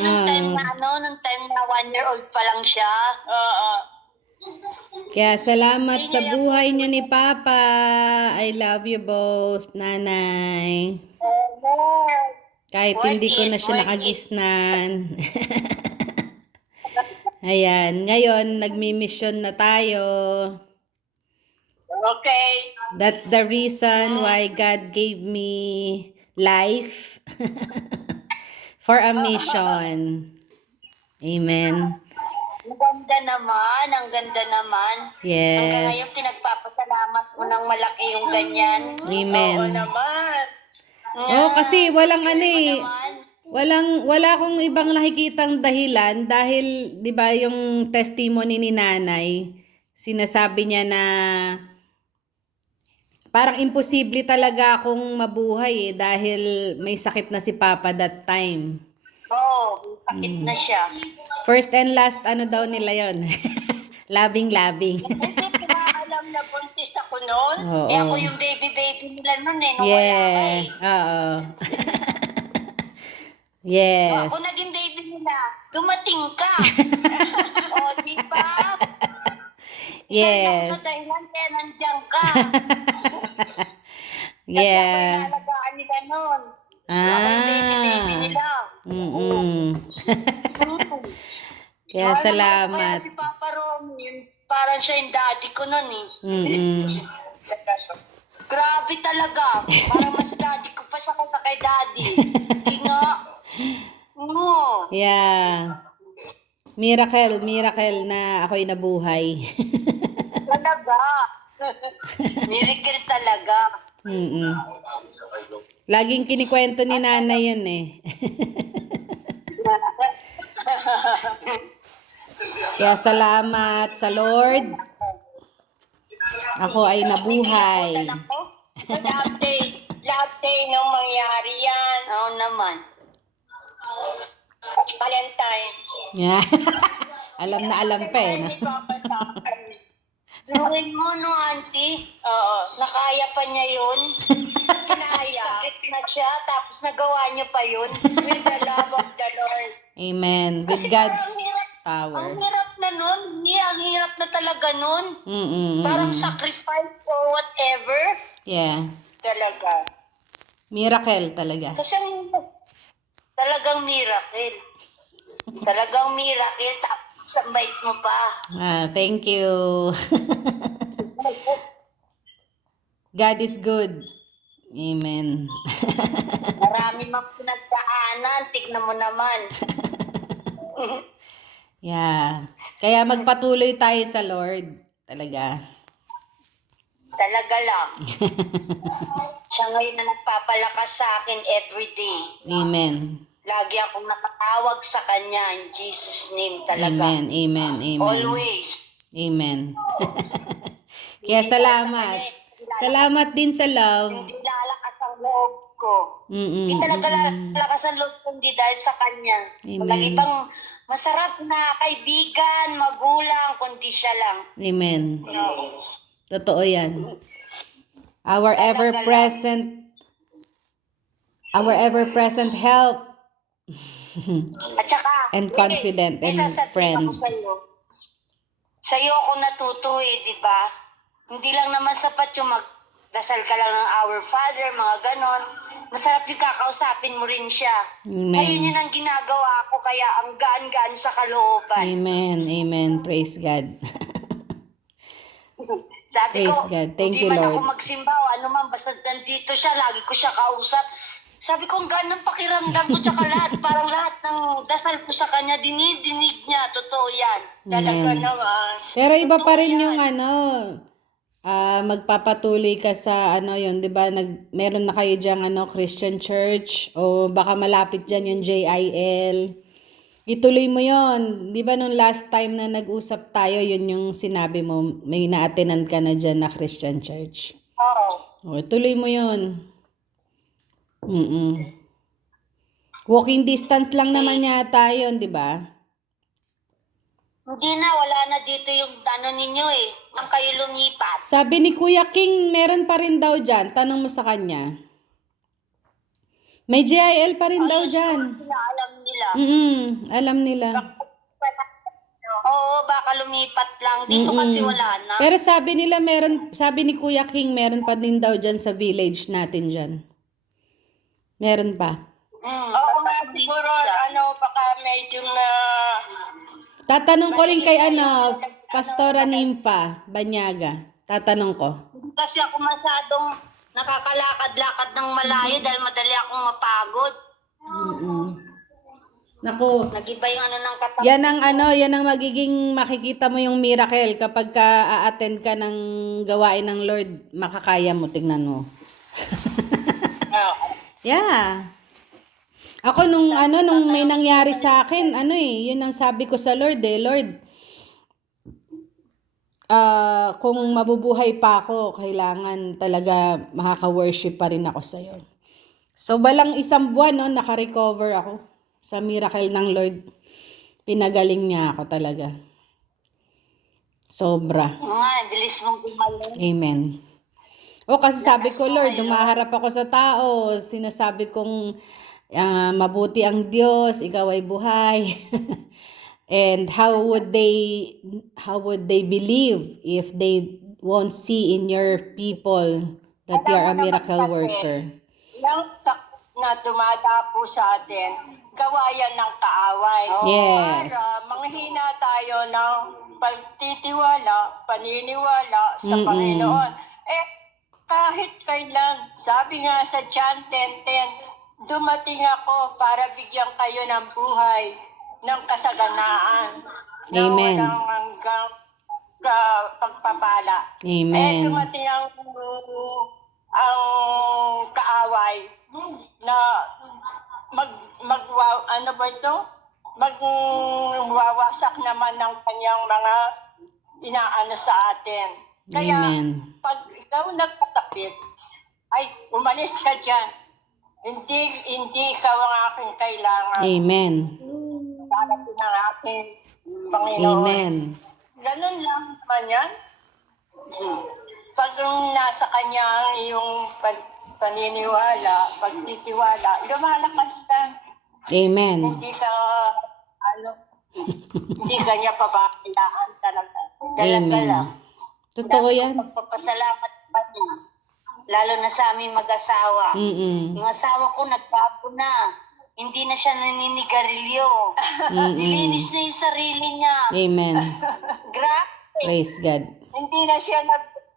nung time na nung time na 1-year-old pa lang siya. Oo. Kaya salamat sa buhay niyo ni Papa. I love you both, Nanay. Kahit hindi ko na siya nakagisnan. Ayan, ngayon nagmi-mission na tayo. Okay. That's the reason why God gave me life for a mission. Amen. Ang ganda naman, ang ganda naman. Hanggang ngayon, Yes. pinagpapasalamat mo ng malaki yung ganyan. Amen. Oo naman. Oh, kasi walang ano eh. Naman. Wala akong ibang nakikitang dahilan dahil 'di ba yung testimony ni Nanay, sinasabi niya na parang imposible talaga akong mabuhay eh dahil may sakit na si Papa that time. Oo, sakit na siya. First and last ano daw nila yon. Labing-labing. Hindi ko na alam na buntis ako noon. Oo. Eh ako yung baby nila noon eh, nung wala ka eh. Oo. Yes. Ako naging baby nila. Dumating ka. O, di ba? Yes. Isa lang sa dahilan kaya nandiyan ka. Kasi ako yung alagaan nila noon. Ako yung baby nila. Kaya salamat. Kaya si Papa Romy, parang siya yung daddy ko noon eh. Grabe talaga. Parang mas daddy ko pa siya kaysa kay daddy. Hindi nga. Oo. Yeah. Miracle na ako'y nabuhay. Talaga. Miracle talaga. Laging kinikwento ni Nanay yun eh. Kaya salamat sa Lord. Ako ay nabuhay. Lahat nung mangyari yan. Oo naman. Valentine. Yeah. Alam na alam pa eh. No? Luwin mo no, auntie? Oo. Nakaya pa niya yun. Kinaya. Sakit na siya, tapos nagawa niyo pa yun. With the love of the Lord. Amen. With Kasi God's Ang power. hirap na nun. Ang hirap na talaga nun. Parang sacrifice or whatever. Yeah. Talaga. Miracle talaga. Kasi talagang miracle. Talagang miracle. Tapos ang bait mo pa. Thank you. God is good. Amen. Marami mang pinagdaanan. Tignan mo naman. Yeah. Kaya magpatuloy tayo sa Lord. Talaga. Talaga lang. Siya ngayon na nagpapalakas sa akin everyday. Amen. Lagi akong nakatawag sa Kanya in Jesus' name talaga. Amen. Amen. Amen. Always. Amen. Kaya salamat. Salamat din sa love. Hindi lalakas ang loob ko. Hindi talaga lalakas ang loob ko, hindi dahil sa Kanya. Walang Amen. ibang masarap na kaibigan, magulang, kundi siya lang. Amen. No. Totoo yan. Our ever-present help. At saka, And confident and friend. Sa iyo ako natuto eh, di ba? Hindi lang naman sapat yung magdasal ka lang ng Our Father, mga ganon. Masarap yung kakausapin mo rin siya. Amen. Ayun yun ang ginagawa ko, kaya ang gaan-gaan sa kalooban. Amen. Amen. Praise God. Sabi Praise ko, God. Thank hindi you, man Lord. ako magsimba o ano man, basta nandito siya, lagi ko siya kausap. Sabi ko, ang ganang pakiramdam ko, tsaka lahat, parang lahat ng dasal ko sa kanya, dinidinig niya, totoo yan. Talaga Amen. naman. Pero iba pa rin Totoo yung yan. magpapatuloy ka sa yun, 'di ba? Meron na kayo diyang Christian church o baka malapit diyan yung JIL. Ituloy mo 'yon. 'Di ba nung last time na nag-usap tayo, yun yung sinabi mo, may na-attenan ka na diyan na Christian church. Oo. O, ituloy mo 'yon. Walking distance lang naman yata 'yon, 'di ba? Hindi na, wala na dito yung ninyo eh. Ang kayo lumipat. Sabi ni Kuya King, meron pa rin daw dyan. Tanong mo sa kanya. May JIL pa rin daw dyan. Sila, alam nila. nila. Alam nila. Oo, baka lumipat lang. Dito kasi wala na. Pero sabi nila sabi ni Kuya King, meron pa din daw dyan sa village natin dyan. Meron pa. Oo nga, siguro, baka medyo na... Tatanong ko rin kay Pastora Nimpa Banyaga. Tatanong ko. Hindi kasi ako masyadong nakakalakad-lakad ng malayo dahil madali akong mapagod. Naku, Nag-iba yung ng katawan. yan ang magiging makikita mo yung miracle kapag a-attend ka ng gawain ng Lord, makakaya mo, tingnan mo. Yeah. Ako nung may nangyari sa akin, yun ang sabi ko sa Lord Lord, kung mabubuhay pa ako, kailangan talaga makaka-worship pa rin ako sa iyo. So balang 1 buwan naka-recover ako sa miracle ng Lord. Pinagaling niya ako talaga. Sobra. Nga, bilis mong gumaling. Amen. Kasi sabi ko, Lord, dumaharap ako sa tao, sinasabi kong mabuti ang Diyos, ikaw ay buhay. And how would they believe if they won't see in your people that you are a miracle worker? Yung sakit na dumadapo sa atin, gawayan ng kaaway. Yes. Para manghina tayo ng pagtitiwala, paniniwala sa Panginoon. Kahit kailan, sabi nga sa John 10:10, dumating ako para bigyan kayo ng buhay, ng kasaganaan. Amen. Ng hanggang pagpapala. Amen. Dumating ang kaaway na magwawasak naman ng kanyang mga inaano sa atin. Kaya Amen. pag ikaw nagkasakit, ay umalis ka dyan. Hindi ka ang aking kailangan. Amen. Darating ang aking Panginoon. Amen. Ganun lang naman yan. Pag nasa kanya ang iyong paniniwala, pagtitiwala, lumalakas ka. Amen. Hindi ka niya pabakilaan talaga. Amen. Totoo yan. Pagpapasalamat pa niya. Lalo na sa aming mag-asawa. Yung asawa ko nagbago na. Hindi na siya naninigarilyo. Nilinis na yung sarili niya. Amen. Grabe. Praise God. Hindi na siya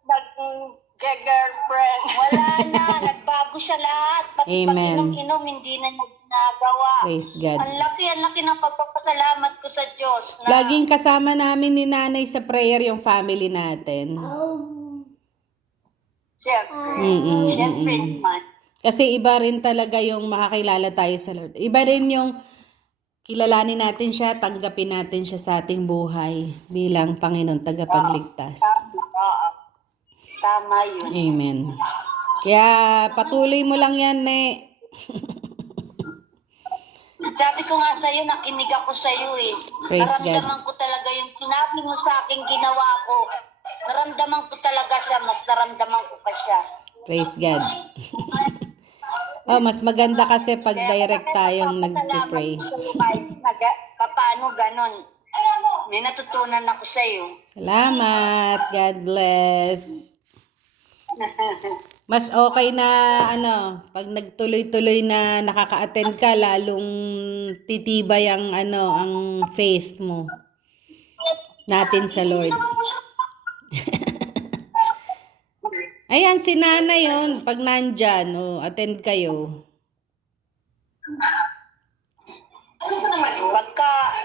nag-girlfriend. Wala na. Nagbago siya lahat. Pati Amen. pag-inom-inom, hindi na niya ginagawa. Praise God. Ang laki ng pagpapasalamat ko sa Diyos. Na Laging kasama namin ni Nanay sa prayer yung family natin. Siyempre naman. Kasi iba rin talaga yung makakilala tayo sa Lord. Iba rin yung kilalanin natin siya, tanggapin natin siya sa ating buhay bilang Panginoon tagapagligtas. Tama yun. Amen. Kaya patuloy mo lang yan, Ne. Sabi ko nga sa'yo, nakinig ako sa'yo eh. Praise God. Naramdaman ko talaga yung sinabi mo sa akin, ginawa ko. Naramdaman ko talaga siya, mas naramdaman ko pa siya. Praise God. Mas maganda kasi pag direct tayong nag-pray. Paano ganon? May natutunan ako sa'yo. Salamat. God bless. Mas okay na pag nagtuloy-tuloy na nakaka-attend ka, lalong titibay ang ang faith mo natin sa Lord. Ayan, si Nana yun. Pag nandyan, attend kayo.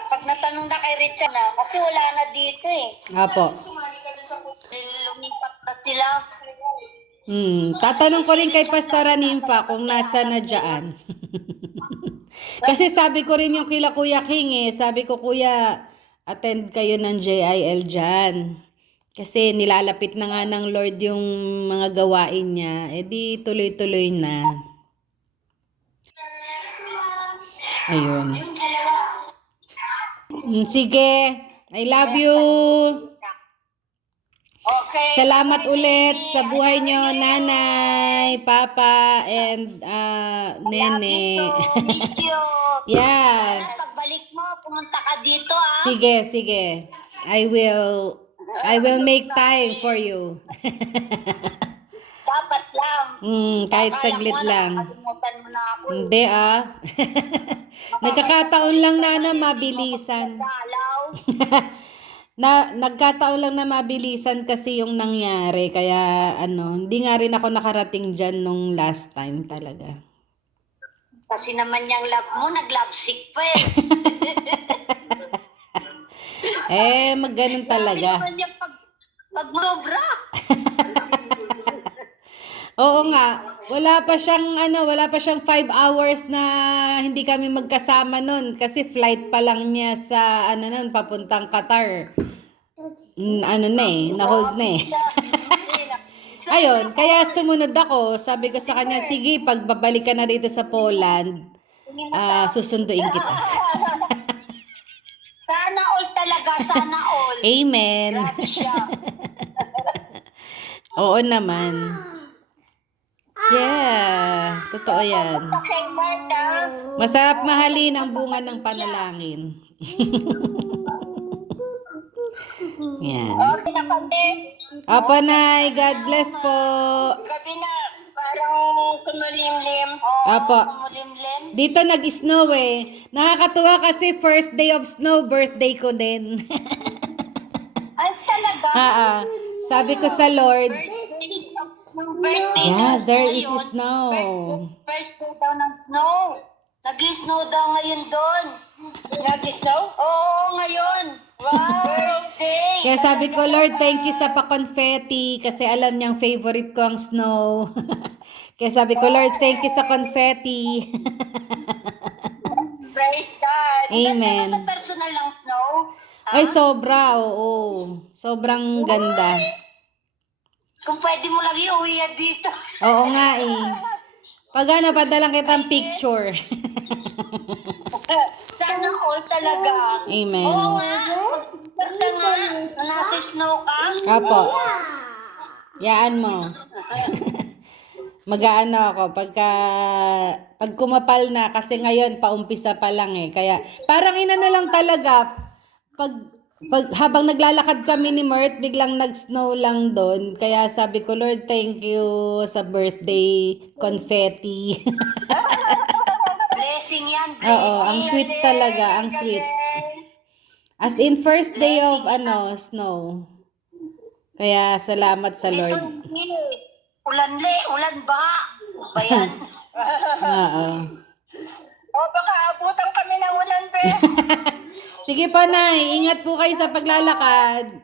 Pag natanong na kay Richard na, kasi wala na dito eh. Apo. Lumipat na sila. Tatanong ko rin kay Pastora Nimpa kung nasa na dyan. Kasi sabi ko rin yung kila Kuya King sabi ko, Kuya, attend kayo ng JIL dyan. Kasi nilalapit na nga ng Lord yung mga gawain niya. Di tuloy-tuloy na. Ayun. Sige. I love you. Okay. Salamat ulit sa buhay nyo, Nanay, Papa, and Nene. Miss you. Yeah. pumunta ka dito, ah. Sige, sige. I will make time for you. Dapat lang. Kahit Akala saglit ko, lang. nakakalimutan mo na ako. Hindi ah. Nagkakataon lang na mabilisan. Dalaw. Nagkataon lang na mabilisan kasi yung nangyari. Kaya hindi nga rin ako nakarating dyan nung last time talaga. Kasi naman yung love mo, nag-love sick pa eh. Magganon talaga. Sabi naman niya pag sobra. Oo nga. Wala pa siyang 5 hours na hindi kami magkasama nun kasi flight pa lang niya sa papuntang Qatar. Na-hold na eh. Ayun, kaya sumunod ako. Sabi ko sa kanya, sige, pagbabalik ka na dito sa Poland, susunduin kita. Sana all talaga, sana all. Amen. Grabe siya. Oo naman. Yeah, totoo yan. Kay Marta. Masarap mahalin ang bunga ng panalangin. Yan. Okay na kami. Opo, Nay. God bless po. Gabi na. Parang kumulimlim. Opo. Kumulimlim. Dito nag-snow eh. Nakakatuwa kasi first day of snow, birthday ko din. Ay, talaga. Sabi ko sa Lord, Birthday yeah, daw there ngayon. is snow. First day daw ng snow. Nag-snow daw ngayon doon. Nag-snow? Oo, ngayon. Wow. Birthday. Kaya sabi ko, Lord, thank you sa pa-confetti kasi alam niyang favorite ko ang snow. Kaya sabi ko, Lord, thank you sa confetti. Praise God. Amen. Sa personal ng snow. Ay, sobra, oo. Sobrang ganda. Kung pwede mo lang iuwi yan dito. Oo nga eh. Pag padalang kitang picture. Sana all talaga. Amen. Oo nga. Magpapagta nga. Na nasa snow ka. Apo. Yaan mo. Mag-aano ako pag kumapal na kasi ngayon paumpisa pa lang eh. Kaya parang inano lang talaga pag habang naglalakad kami ni Mert, biglang nag-snow lang doon. Kaya sabi ko, Lord, thank you sa birthday confetti. Blessing yan. Blessing. Oo, ang sweet talaga, ang sweet. As in first day of snow. Kaya salamat sa Ito Lord. hindi. Ulan ba? Ba yan? Oo. Baka abutan kami ng ulan, pe. Sige po, Nay. Ingat po kayo sa paglalakad.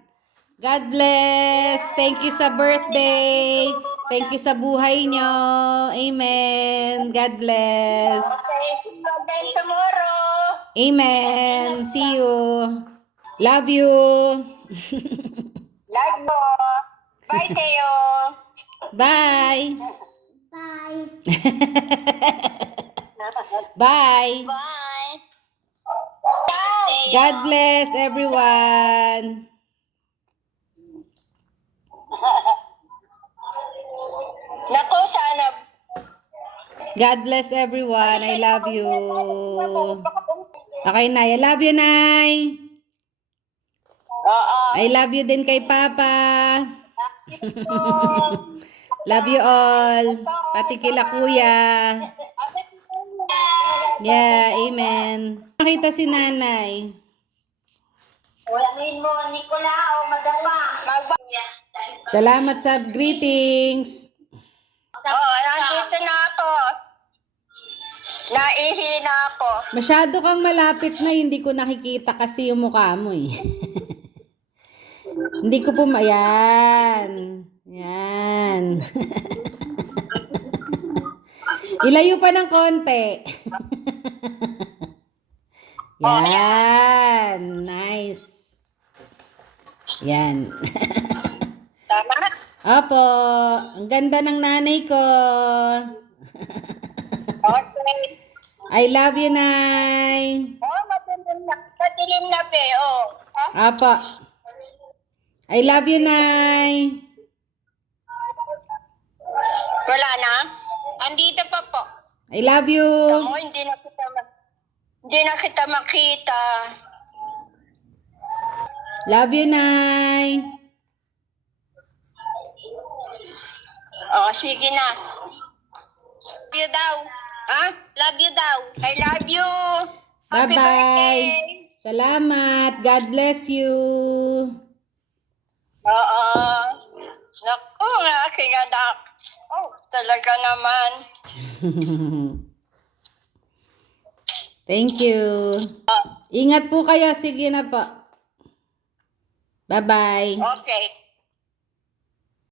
God bless. Thank you sa birthday. Thank you sa buhay nyo. Amen. God bless. Okay, see you again tomorrow. Amen. See you. Love you. Love mo. Bye, Teo. Bye. Bye. Bye. Bye. God bless everyone. Nako, sana. God bless everyone. I love you. Okay, Nay. I love you, Nay. Oo. I love you din kay Papa. Love you all. Pati kila Kuya. Yeah, amen. Nakita si Nanay. Ulamin mo, Nicola, o madapa. Salamat sa greetings. Nandito na ako. Naihi na ako. Masyado kang malapit na hindi ko nakikita kasi yung mukha mo eh. Hindi ko po yan. Yan. Ilayo pa ng konti. Yan. Nice. Yan. Tama? Opo. Ang ganda ng nanay ko. Okay. I love you, Nay. Oh, madilim na. Madilim na, pe. Oh. Opo. I love you, Nay. Wala na? Andito pa po. I love you. Tamo, hindi Di na kita makita. Love you, Nay. Oh, sige na. Love you daw. Ha? Love you daw. I love you. Happy Bye-bye. birthday. Salamat. God bless you. Oo. Naku, ang aking anak. Oh, talaga naman. Thank you. Ingat po kayo. Sige na po. Bye-bye. Okay.